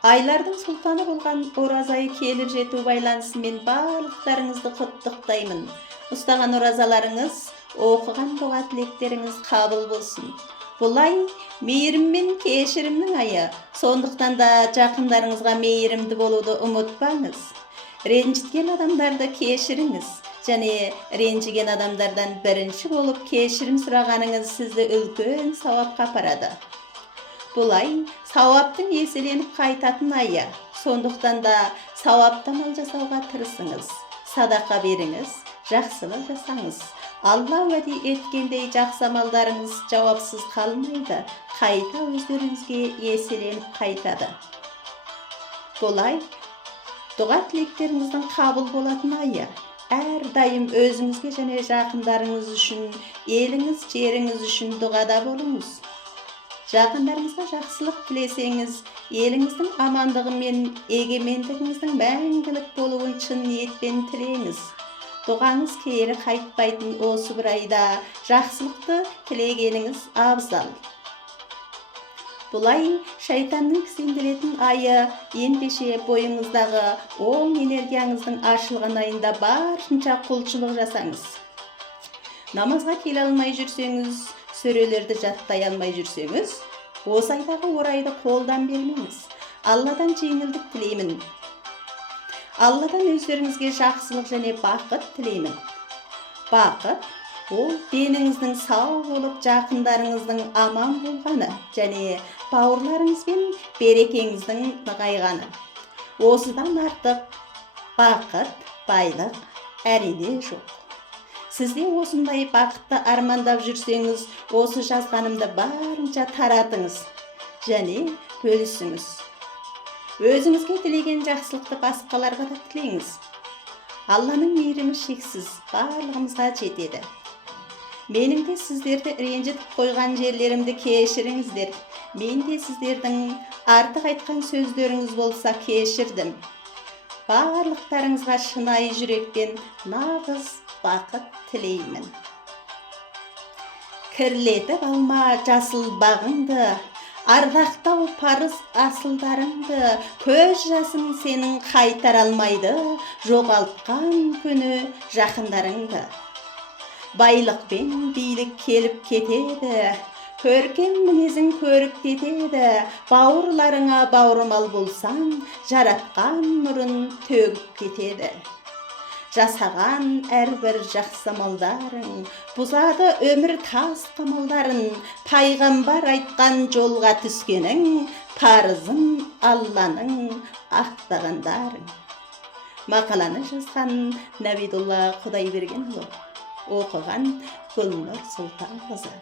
Айлардың сұлтаны болған ораза айы келіп жету байланысымен барлықтарыңызды құттықтаймын. Ұстаған оразаларыңыз, оқыған дұға тілектеріңіз қабыл болсын. Бұл ай мейірім мен кешірімнің айы. Сондықтан да жақындарыңызға мейірімді болуды ұмытпаңыз. Ренжіткен адамдарды кешіріңіз. Және ренжіген адамдардан бірінші болып кешірім сұрағаныңыз сізді үлкен сауапқа апарады. Бұл ай сауаптың еселеніп қайтатын айы. Сондықтан да сауапты амал жасауға тырысыңыз. Садақа беріңіз, жақсылық жасаңыз. Алла уәде еткендей жақсы амалдарыңыз жауапсыз қалмайды, қайта өздеріңізге еселеніп қайтады. Бұл ай дұға тілектеріңіздің қабыл болатын айы. Әрдайым өзіңізге және жақындарыңыз үшін, еліңіз, жеріңіз үшін дұғада болыңыз. Жақындарыңызға жақсылық тілесеңіз, еліңіздің амандығы мен егемендігіңіздің мәңгілік болуын шын ниетпен тілеңіз. Дұғаңыз кері қайтпайтын осы бір айда жақсылықты тілегеніңіз абзал. Бұл ай шайтанның кісенделетін айы, ендеше бойыңыздағы оң энергияңыздың ашылған айында барынша құлшылық жасаңыз. Намазға келе алмай жүрсеңіз, сүрелерді жаттай алмай жүрсеңіз, осы айдағы орайды қолдан бермеңіз. Алладан жеңілдік тілеймін. Алладан өздеріңізге жақсылық және бақыт тілеймін. Бақыт ол деніңіздің сау болып, жақындарыңыздың аман болғаны және бауырларыңыз бен берекеңіздің нығайғаны. Осыдан артық бақыт, байлық әрине жоқ. Сізде осындай бақытты армандап жүрсеңіз, осы жазғанымды барынша таратыңыз және бөлісіңіз. Өзіңізге тілеген жақсылықты басқаларға да тілеңіз. Алланың мейірімі шексіз, барлығымызға жетеді. Менің де сіздерді ренжітіп қойған жерлерімді кешіріңіздер. Мен де сіздердің артық айтқан сөздеріңіз болса кешірдім. Барлықтарыңызға шынайы жүрекпен нағыз бақыт тілеймін. Кірлетіп алма жасыл бағыңды, ардақтау парыз асылдарыңды, көз жасың сенің қайтар алмайды, жоғалтқан күні жақындарыңды. Байлық пен билік келіп кетеді, көркем мінезің көріктетеді, бауырларыңа бауырмал болсаң, жаратқан нұрын төгіп кетеді. Жасаған әрбір жақсы амалдарың, бұзады өмір тас қамалдарын, пайғамбар айтқан жолға түскенің, парызын Алланың ақтағандарың. Мақаланы жазған Нәбидулла Құдайбергенұлы, оқыған Гүлнұр Сұлтанқызы.